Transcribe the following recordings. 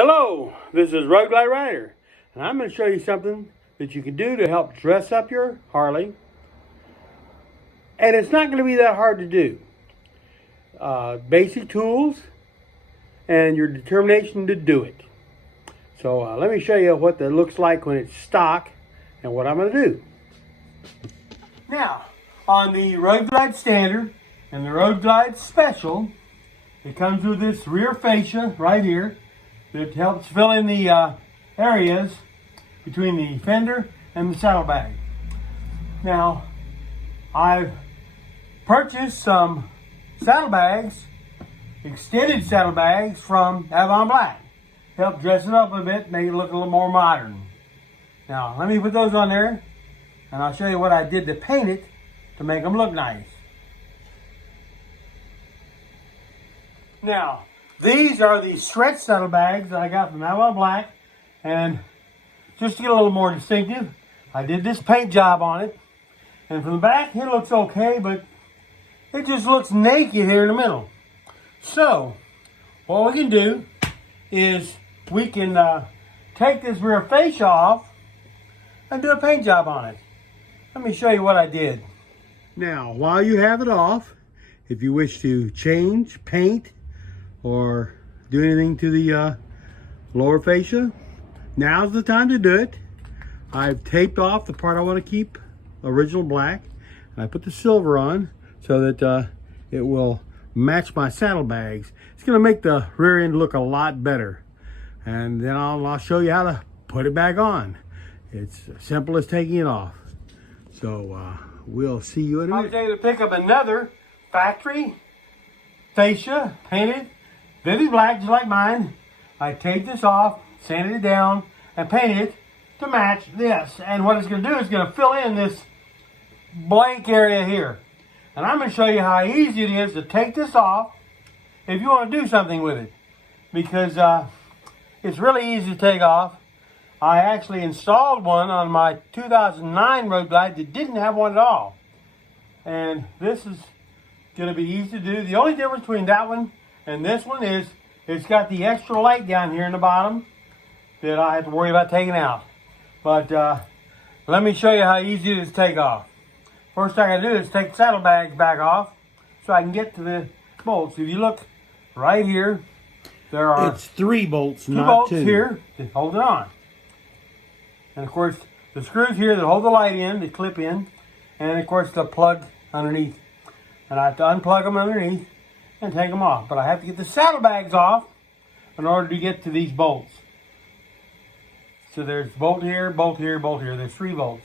Hello, this is Road Glide Rider, and I'm going to show you something that you can do to help dress up your Harley. And it's not going to be that hard to do. Basic tools and your determination to do it. So let me show you what that looks like when it's stock and what I'm going to do. Now, on the Road Glide Standard and the Road Glide Special, it comes with this rear fascia right here that helps fill in the areas between the fender and the saddlebag. Now, I've purchased some saddlebags, extended saddlebags from Avon Black. Help dress it up a bit, make it look a little more modern. Now, let me put those on there, and I'll show you what I did to paint it to make them look nice. Now, these are the stretch saddlebags that I got from Avon Black, and just to get a little more distinctive, I did this paint job on it. And from the back, it looks okay, but it just looks naked here in the middle. So, what we can do is we can take this rear fascia off and do a paint job on it. Let me show you what I did. Now, while you have it off, if you wish to change, paint, or do anything to the lower fascia, now's the time to do it. I've taped off the part I want to keep original black, and I put the silver on so that it will match my saddlebags. It's going to make the rear end look a lot better, and then I'll show you how to put it back on. It's as simple as taking it off. So we'll see you in a minute. I was able to pick up another factory fascia painted vivid black, just like mine. I taped this off, sanded it down, and painted it to match this. And what it's going to do is going to fill in this blank area here. And I'm going to show you how easy it is to take this off if you want to do something with it. Because it's really easy to take off. I actually installed one on my 2009 Road Glide that didn't have one at all. And this is going to be easy to do. The only difference between that one and this one is it's got the extra light down here in the bottom that I have to worry about taking out. But let me show you how easy it is to take off. First thing I do is take the saddlebags back off so I can get to the bolts. If you look right here, there are three bolts, two bolts here that hold it on. And of course, the screws here that hold the light in, that clip in, and of course the plug underneath. And I have to unplug them underneath and take them off. But I have to get the saddlebags off in order to get to these bolts. So there's bolt here, bolt here, bolt here. There's three bolts.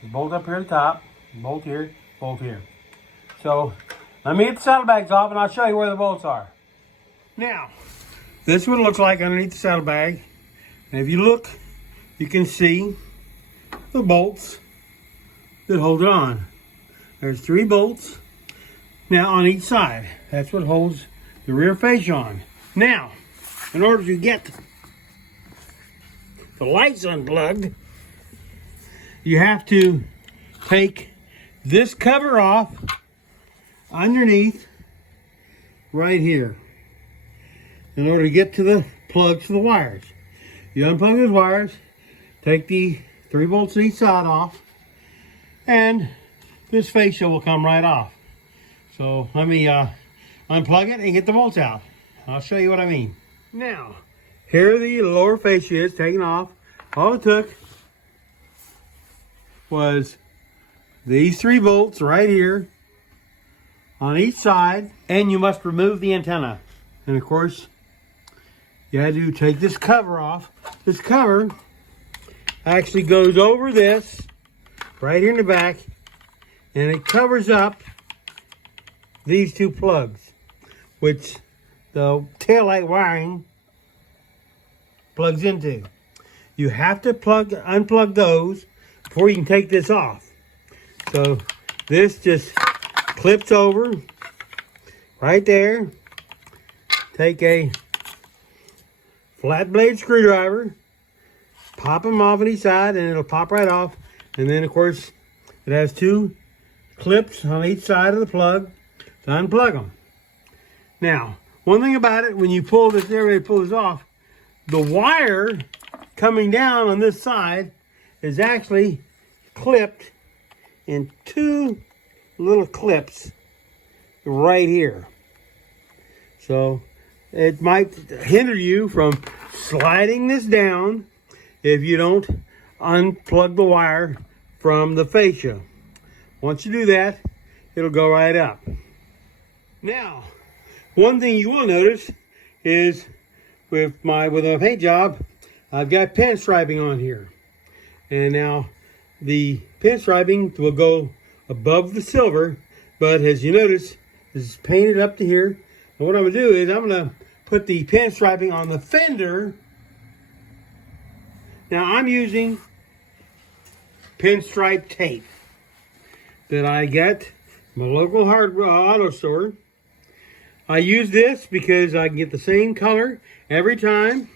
There's bolt up here at the top, bolt here, bolt here. So let me get the saddlebags off and I'll show you where the bolts are. Now, this is what it looks like underneath the saddlebag. And if you look, you can see the bolts that hold it on. There's three bolts now on each side. That's what holds the rear fascia on. Now, in order to get the lights unplugged, you have to take this cover off underneath right here in order to get to the plugs for the wires. You unplug those wires, take the three bolts on each side off, and this fascia will come right off. So let me unplug it and get the bolts out. I'll show you what I mean. Now, here the lower fascia is taken off. All it took was these three bolts right here on each side, and you must remove the antenna. And of course, you had to take this cover off. This cover actually goes over this right here in the back, and it covers up these two plugs, which the taillight wiring plugs into. You have to unplug those before you can take this off. So this just clips over right there. Take a flat blade screwdriver, pop them off on each side, and it'll pop right off. And then of course it has two clips on each side of the plug to unplug them. Now, one thing about it, when you pull this, everybody pull this off, the wire coming down on this side is actually clipped in two little clips right here. So it might hinder you from sliding this down if you don't unplug the wire from the fascia. Once you do that, it'll go right up. Now, one thing you will notice is with my paint job, I've got pinstriping on here. And now the pinstriping will go above the silver, but as you notice, this is painted up to here. And what I'm gonna do is I'm gonna put the pinstriping on the fender. Now I'm using pinstripe tape that I get from a local auto store. I use this because I can get the same color every time.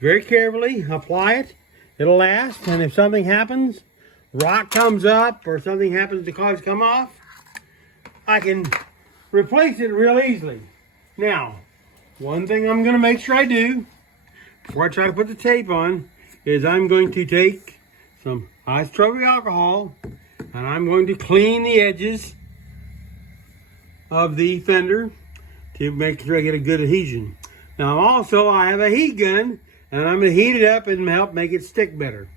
Very carefully apply it. It'll last, and if something happens, rock comes up or something happens, the clogs come off, I can replace it real easily. Now, one thing I'm going to make sure I do before I try to put the tape on is I'm going to take some isopropyl alcohol and I'm going to clean the edges of the fender to make sure I get a good adhesion. Now also I have a heat gun and I'm going to heat it up and help make it stick better.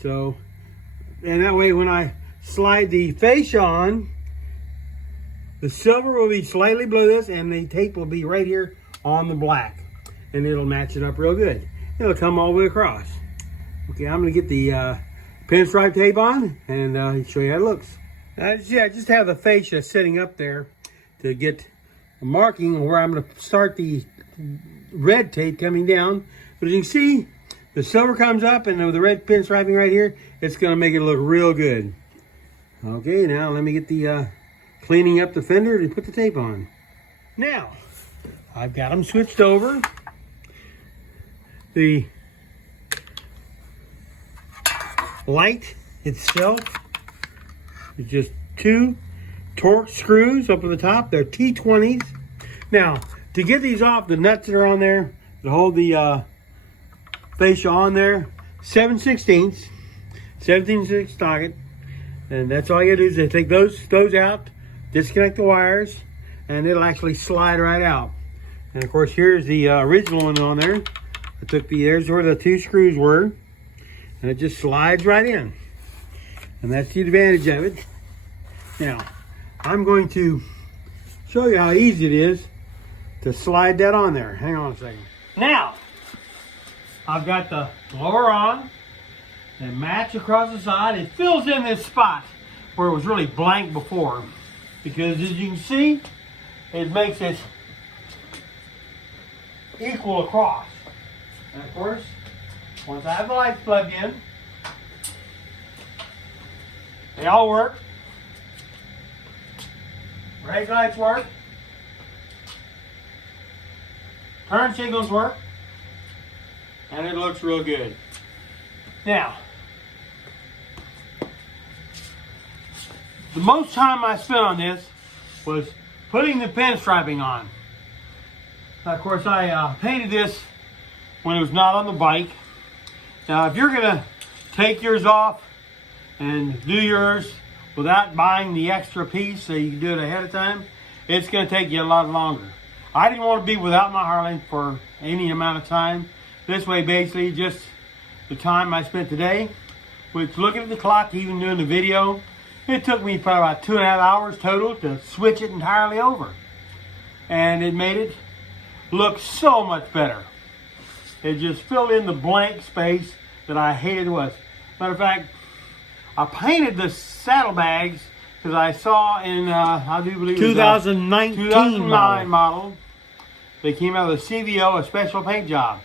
So, and that way when I slide the fascia on, the silver will be slightly below this and the tape will be right here on the black. And it'll match it up real good. It'll come all the way across. Okay, I'm going to get the pinstripe tape on and show you how it looks. I just have the fascia sitting up there to get a marking where I'm going to start the red tape coming down. But as you can see, the silver comes up and with the red pinstriping right here, it's going to make it look real good. Okay, now let me get the cleaning up the fender to put the tape on. Now, I've got them switched over. The light itself is just two torque screws up at the top. They're T20s. Now, to get these off, the nuts that are on there to hold the fascia on there, 7/16 socket, and that's all you gotta do is take those out, disconnect the wires, and it'll actually slide right out. And of course, here's the original one on there. I took there's where the two screws were, and it just slides right in. And that's the advantage of it. Now, I'm going to show you how easy it is to slide that on there. Hang on a second. Now, I've got the blower on and match across the side. It fills in this spot where it was really blank before, because as you can see, it makes it equal across. And of course, once I have the lights plugged in, they all work. Brake lights work. Turn signals work. And it looks real good. Now, the most time I spent on this was putting the pinstriping on. Now, of course, I painted this when it was not on the bike. Now, if you're going to take yours off and do yours without buying the extra piece so you can do it ahead of time, it's going to take you a lot longer. I didn't want to be without my Harley for any amount of time. This way, basically, just the time I spent today, which looking at the clock, even doing the video, it took me probably about 2.5 hours total to switch it entirely over. And it made it look so much better. It just filled in the blank space that I hated was. Matter of fact, I painted the saddlebags because I saw in, I do believe 2009 model, they came out with a CVO, a special paint job.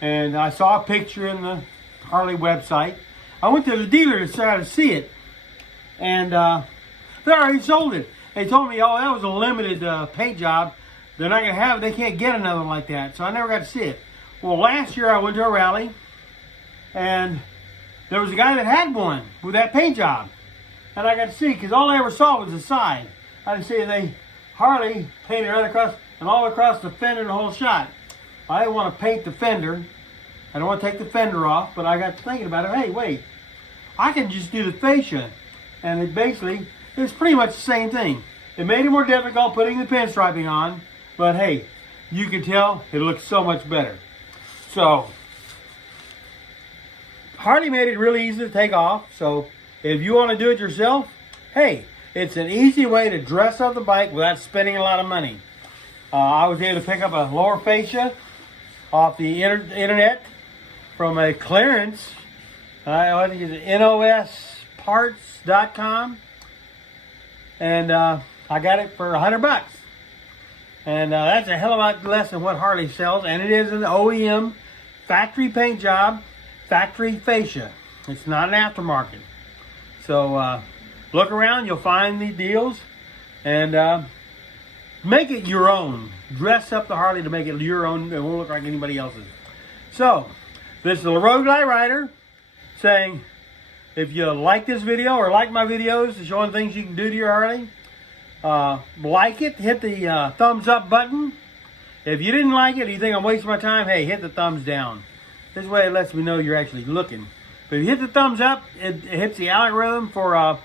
And I saw a picture in the Harley website. I went to the dealer to try to see it. And they already sold it. They told me, oh, that was a limited paint job. They're not going to have it. They can't get another one like that. So I never got to see it. Well, last year I went to a rally. And there was a guy that had one with that paint job. And I got to see, because all I ever saw was the side. I didn't see they Harley painted right across and all across the fender and the whole shot. I want to paint the fender. I don't want to take the fender off, but I got to thinking about it. Hey, wait, I can just do the fascia. And it basically, it's pretty much the same thing. It made it more difficult putting the pinstriping on, but hey, you can tell it looks so much better. So, Harley made it really easy to take off. So, if you want to do it yourself, hey, it's an easy way to dress up the bike without spending a lot of money. I was able to pick up a lower fascia off the internet from a clearance. I think it's nosparts.com. And I got it for $100. And that's a hell of a lot less than what Harley sells. And it is an OEM factory paint job, factory fascia. It's not an aftermarket. So look around, you'll find the deals. And make it your own. Dress up the Harley to make it your own. It won't look like anybody else's. So, this is the Road Guy Rider saying, if you like this video or like my videos showing things you can do to your Harley, like it, hit the thumbs up button. If you didn't like it, you think I'm wasting my time, hey, hit the thumbs down. This way it lets me know you're actually looking. But if you hit the thumbs up, it hits the algorithm for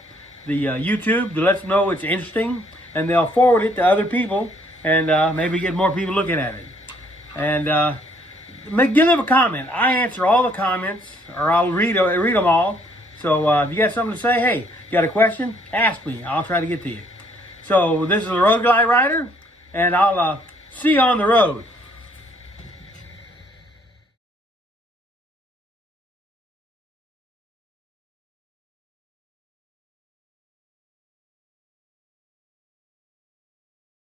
the YouTube to let them know it's interesting. And they'll forward it to other people and maybe get more people looking at it. And give them a comment. I answer all the comments, or I'll read them all. So if you got something to say, hey, you got a question, ask me. I'll try to get to you. So this is the Road Guy Rider, and I'll see you on the road.